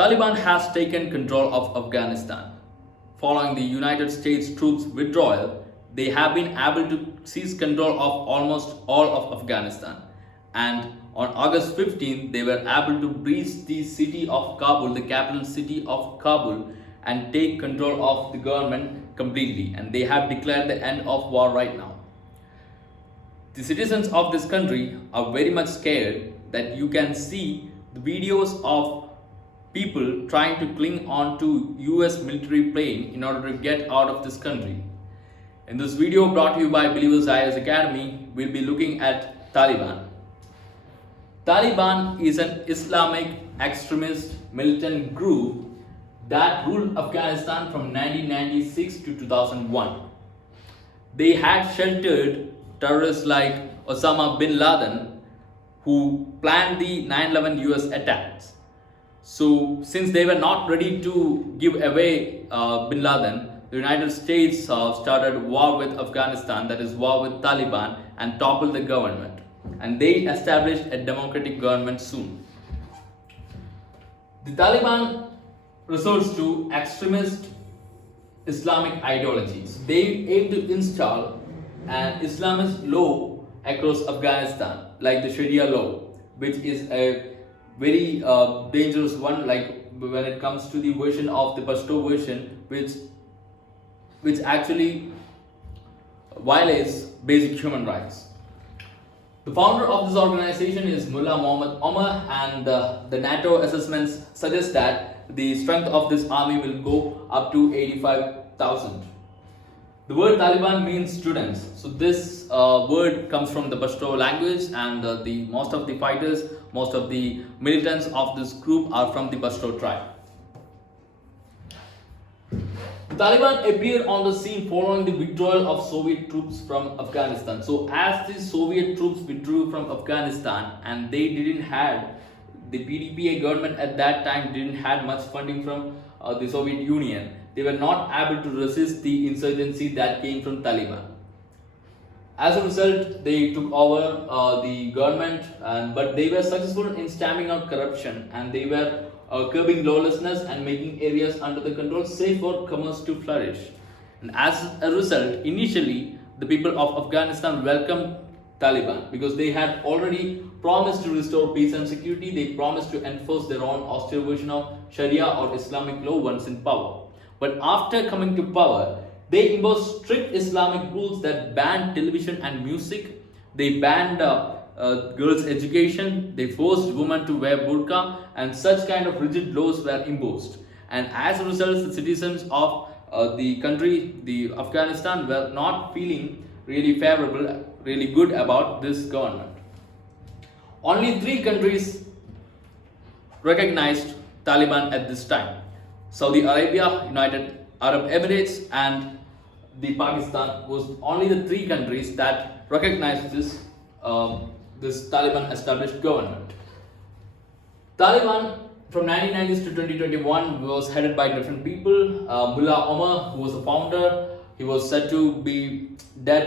Taliban has taken control of Afghanistan. Following the United States troops' withdrawal, they have been able to seize control of almost all of Afghanistan. And on August 15, they were able to breach the city of Kabul, the capital city of Kabul, and take control of the government completely. And they have declared the end of war right now. The citizens of this country are very much scared that you can see the videos of people trying to cling on to US military plane in order to get out of this country. In this video brought to you by Believers IAS Academy, we'll be looking at Taliban. Taliban is an Islamic extremist militant group that ruled Afghanistan from 1996 to 2001. They had sheltered terrorists like Osama bin Laden, who planned the 9/11 US attacks. So, since they were not ready to give away bin Laden, the United States started war with Afghanistan, that is, war with Taliban, and toppled the government. And they established a democratic government soon. The Taliban resorts to extremist Islamic ideologies. They aim to install an Islamist law across Afghanistan, like the Sharia law, which is a very dangerous one, like when it comes to the version of the Pashto version, which actually violates basic human rights. The founder of this organization is Mullah Muhammad Omar, and the NATO assessments suggest that the strength of this army will go up to 85,000. The word Taliban means students. So this word comes from the Pashto language, and most of the fighters, most of the militants of this group are from the Pashto tribe. The Taliban appeared on the scene following the withdrawal of Soviet troops from Afghanistan. So as the Soviet troops withdrew from Afghanistan, and they didn't have, the PDPA government at that time didn't have much funding from the Soviet Union, they were not able to resist the insurgency that came from Taliban. As a result, they took over the government, but they were successful in stamping out corruption, and they were curbing lawlessness and making areas under the control safe for commerce to flourish. And as a result, initially, the people of Afghanistan welcomed Taliban because they had already promised to restore peace and security. They promised to enforce their own austere version of Sharia or Islamic law once in power. But after coming to power, they imposed strict Islamic rules that banned television and music. They banned girls' education. They forced women to wear burqa, and such kind of rigid laws were imposed. And as a result, the citizens of the country, the Afghanistan, were not feeling really favorable, really good about this government. Only 3 countries recognized Taliban at this time: Saudi Arabia, United Arab Emirates, and the Pakistan was only the 3 countries that recognized this Taliban established government. Taliban from 1990s to 2021 was headed by different people. Mullah Omar, who was the founder, he was said to be dead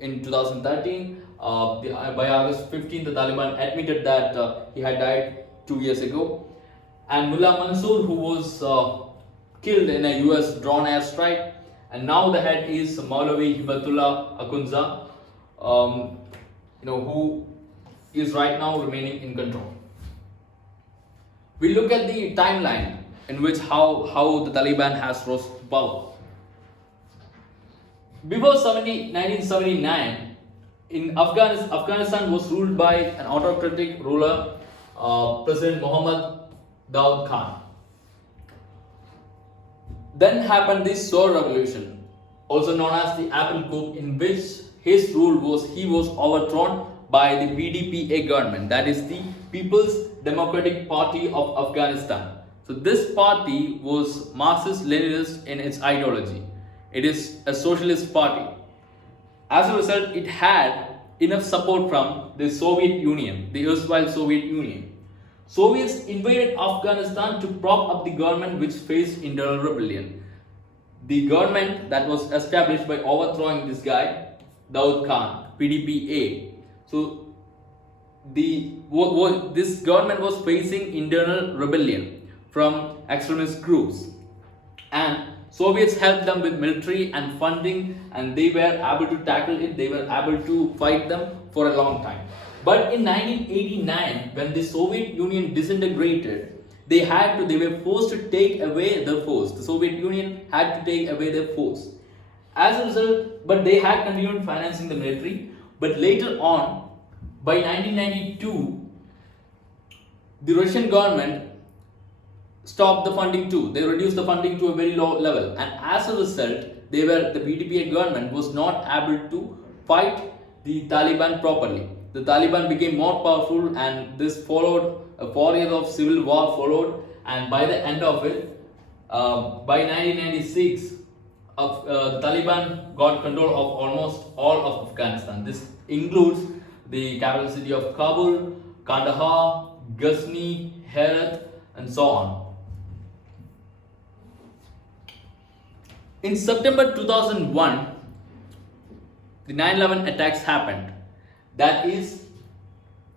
in 2013. By August 15, the Taliban admitted that he had died 2 years ago. And Mullah Mansour, who was killed in a US drone airstrike, and now the head is Maulavi Hibatullah Akunza, who is right now remaining in control. We look at the timeline in which how the Taliban has rose to power. Before 1979, in Afghanistan was ruled by an autocratic ruler, President Muhammad Daud Khan. Then happened the Sour Revolution, also known as the Apple Coup, in which he was overthrown by the PDPA government, that is the People's Democratic Party of Afghanistan. So this party was Marxist-Leninist in its ideology. It is a socialist party. As a result, it had enough support from the Soviet Union, the erstwhile Soviet Union. Soviets invaded Afghanistan to prop up the government which faced internal rebellion. The government that was established by overthrowing this guy, Daud Khan, PDPA. So this government was facing internal rebellion from extremist groups. And Soviets helped them with military and funding, and they were able to tackle it, they were able to fight them for a long time. But in 1989, when the Soviet Union disintegrated, they were forced to take away their force. The Soviet Union had to take away their force. As a result, but they had continued financing the military. But later on, by 1992, the Russian government stopped the funding too. They reduced the funding to a very low level, and as a result, the BTPA government was not able to fight the Taliban properly. The Taliban became more powerful, and this followed a 4 years of civil war followed, and by the end of it, by 1996, the Taliban got control of almost all of Afghanistan. This includes the capital city of Kabul, Kandahar, Ghazni, Herat, and so on. In September 2001, the 9/11 attacks happened. That is,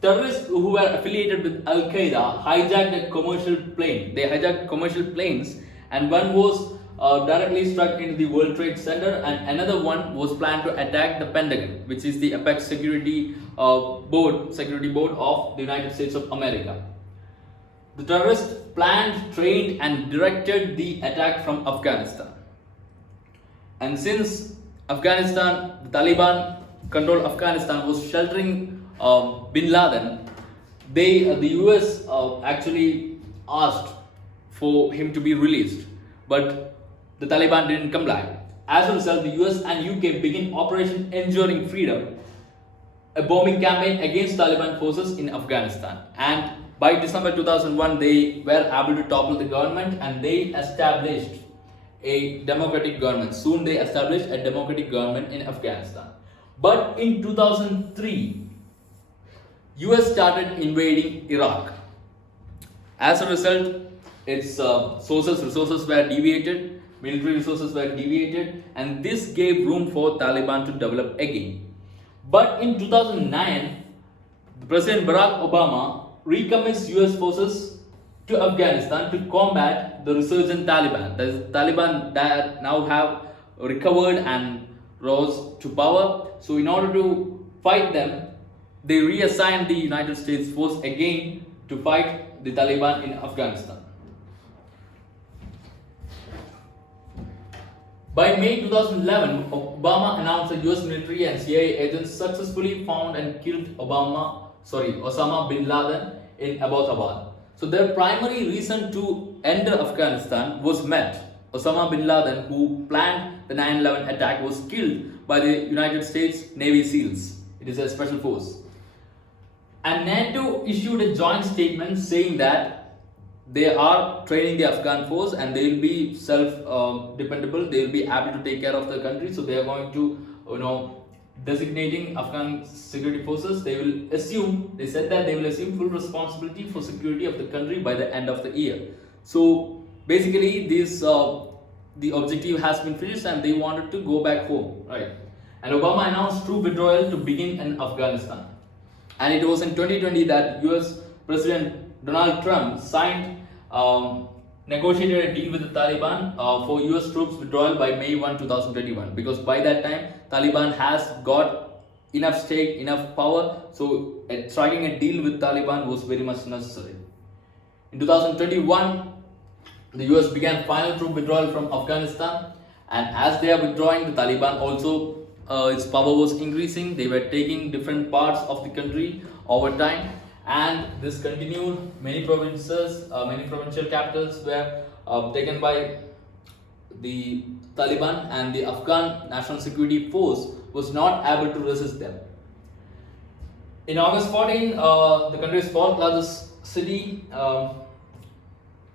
terrorists who were affiliated with Al Qaeda hijacked a commercial plane. They hijacked commercial planes, and one was directly struck into the World Trade Center, and another one was planned to attack the Pentagon, which is the apex security board of the United States of America. The terrorists planned, trained, and directed the attack from Afghanistan. And since Afghanistan, the Taliban controlled Afghanistan, was sheltering Bin Laden, the US actually asked for him to be released, but the Taliban didn't comply. As a result, the US and UK began Operation Enduring Freedom, a bombing campaign against Taliban forces in Afghanistan. And by December 2001, they were able to topple the government, and they established a democratic government. Soon they established a democratic government in Afghanistan. But in 2003, US started invading Iraq. As a result, its resources were deviated, military resources were deviated, and this gave room for Taliban to develop again. But in 2009, President Barack Obama recommenced US forces to Afghanistan to combat the resurgent Taliban. The Taliban that now have recovered and rose to power. So in order to fight them, they reassigned the United States force again to fight the Taliban in Afghanistan. By May 2011, Obama announced that US military and CIA agents successfully found and killed Osama bin Laden in Abbottabad. So their primary reason to enter Afghanistan was met. Osama bin Laden, who planned the 9/11 attack, was killed by the United States Navy SEALs. It is a special force. And NATO issued a joint statement saying that they are training the Afghan force and they will be self-dependable. They will be able to take care of the country. So they are going to, designating Afghan security forces. They said that they will assume full responsibility for security of the country by the end of the year. So basically, the objective has been finished and they wanted to go back home, right? And Obama announced troop withdrawal to begin in Afghanistan. And it was in 2020 that US President Donald Trump negotiated a deal with the Taliban for US troops withdrawal by May 1, 2021. Because by that time, Taliban has got enough stake, enough power. So striking a deal with Taliban was very much necessary. In 2021, the US began final troop withdrawal from Afghanistan. And as they are withdrawing, the Taliban also, its power was increasing. They were taking different parts of the country over time. And this continued. Many provincial capitals were taken by the Taliban, and the Afghan National Security Force was not able to resist them. In August 14, the country's fourth largest city,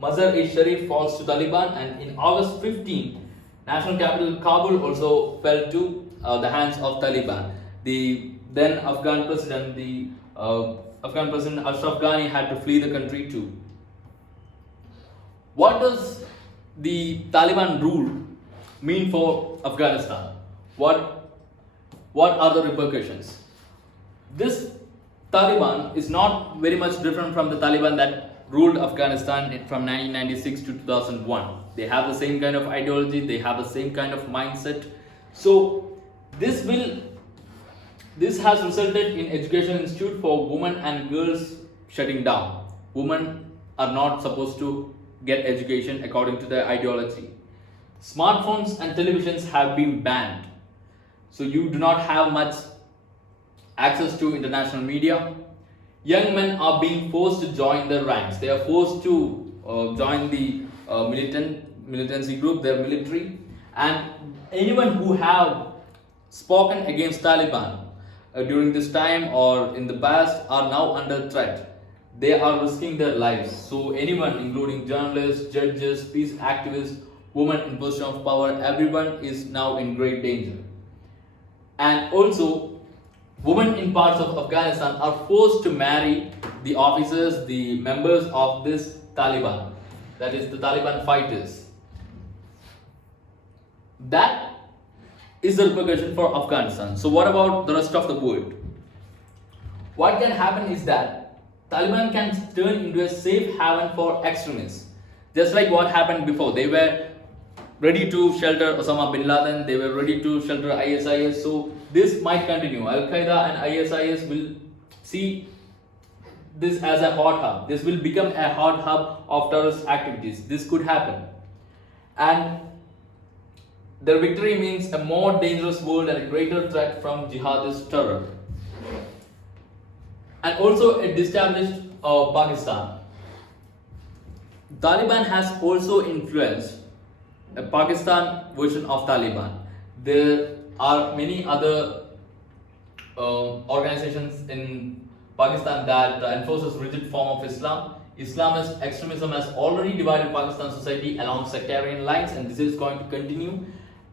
Mazar-e-Sharif, falls to Taliban, and in August 15, national capital Kabul also fell to the hands of Taliban. The then Afghan president, Ashraf Ghani, had to flee the country too. What does the Taliban rule mean for Afghanistan? What are the repercussions? This Taliban is not very much different from the Taliban that ruled Afghanistan from 1996 to 2001. They have the same kind of ideology, they have the same kind of mindset. So this has resulted in education institute for women and girls shutting down. Women are not supposed to get education according to their ideology. Smartphones and televisions have been banned. So you do not have much access to international media. Young men are being forced to join the ranks. They are forced to join the militancy group, their military. And anyone who have spoken against Taliban during this time or in the past are now under threat. They are risking their lives. So anyone, including journalists, judges, peace activists, women in position of power, everyone is now in great danger. And also, women in parts of Afghanistan are forced to marry the officers, the members of this Taliban, that is the Taliban fighters. That is the repercussion for Afghanistan. So what about the rest of the world? What can happen is that Taliban can turn into a safe haven for extremists. Just like what happened before. They were ready to shelter Osama bin Laden, they were ready to shelter ISIS. So this might continue. Al-Qaeda and ISIS will see this as a hot hub. This will become a hot hub of terrorist activities. This could happen. And their victory means a more dangerous world and a greater threat from jihadist terror. And also it established Pakistan. Taliban has also influenced a Pakistan version of Taliban. There are many other organizations in Pakistan that enforces rigid form of Islam. Islamist extremism has already divided Pakistan society along sectarian lines, and this is going to continue.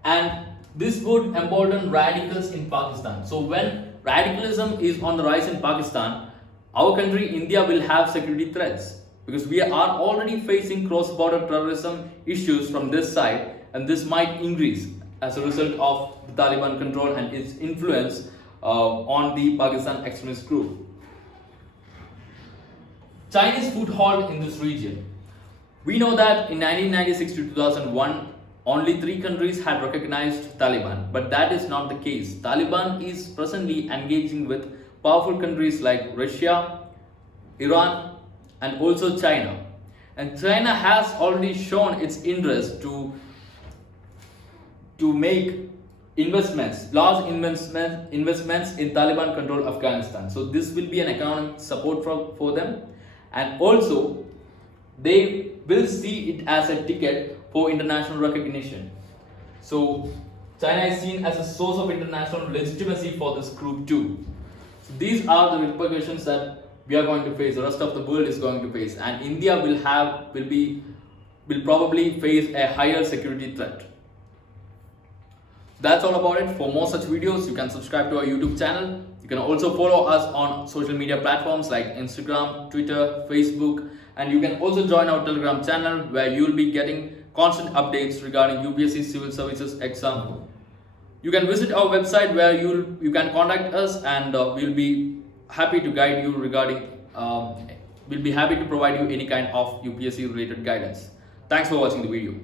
And this would embolden radicals in Pakistan. So when radicalism is on the rise in Pakistan, our country, India, will have security threats, because we are already facing cross-border terrorism issues from this side, and this might increase as a result of the Taliban control and its influence on the Pakistan extremist group. Chinese foothold in this region. We know that in 1996 to 2001, only 3 countries had recognized Taliban, but that is not the case. Taliban is presently engaging with powerful countries like Russia, Iran, and also China. And China has already shown its interest to make investments, large investments in Taliban controlled Afghanistan. So this will be an economic support for them, and also they will see it as a ticket for international recognition. So China is seen as a source of international legitimacy for this group too. So these are the repercussions that we are going to face, the rest of the world is going to face, and India will probably face a higher security threat. That's all about it. For more such videos, you can subscribe to our YouTube channel. You can also follow us on social media platforms like Instagram, Twitter, Facebook, and you can also join our Telegram channel where you'll be getting constant updates regarding UPSC Civil Services exam. You can visit our website where you can contact us, and we'll be happy to guide you regarding we'll be happy to provide you any kind of UPSC related guidance. Thanks for watching the video.